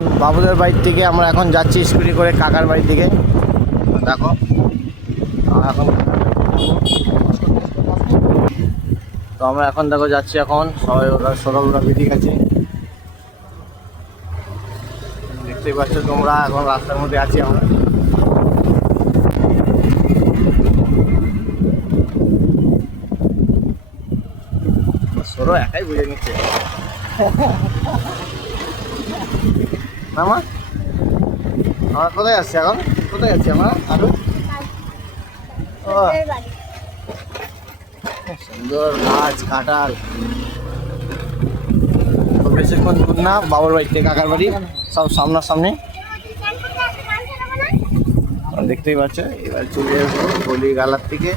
বাবুদের বাড়ির থেকে আমরা এখন যাচ্ছি স্কুটি করে কাকার বাড়ির দিকে। দেখো এখন তো আমরা এখন দেখো যাচ্ছি, এখন সবাই ওরা সকালবেলা বেরিয়ে গেছে, দেখতেই পাচ্ছ তোমরা। এখন রাস্তার মধ্যে আছি আমরা। সরো একাই বুঝে নিচ্ছে মামা। আমরা কোথায় আসছি এখন? কোথায় যাচ্ছি আমরা? আরো সুন্দর গাছ কাঁঠাল। বেশিক্ষণ দূর না, বাবুর বাড়ি থেকে কাকার বাড়ি সব সামনাসামনি, দেখতেই পাচ্ছ। এবার চলে যাবো গলি গালার থেকে।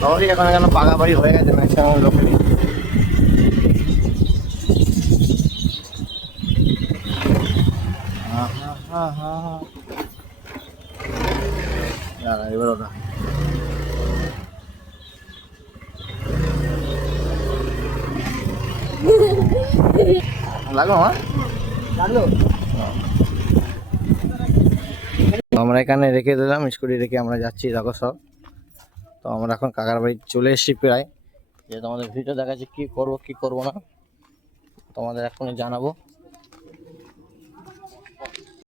সবারই এখন এখানে পাকা বাড়ি হয়ে গেছে ম্যাক্সিমাম লোকেরই। এবার ওটা লাগলো আমার লাগলো। আমরা এখানে রেখে দিলাম স্কুটি, রেখে আমরা যাচ্ছি দেখো সব। তো আমরা এখন কাকার বাড়ি চলে এসেছি প্রায়। যে তোমাদের ভিডিও দেখাচ্ছি কি করব কি করব না তোমাদের এখনই জানাবো।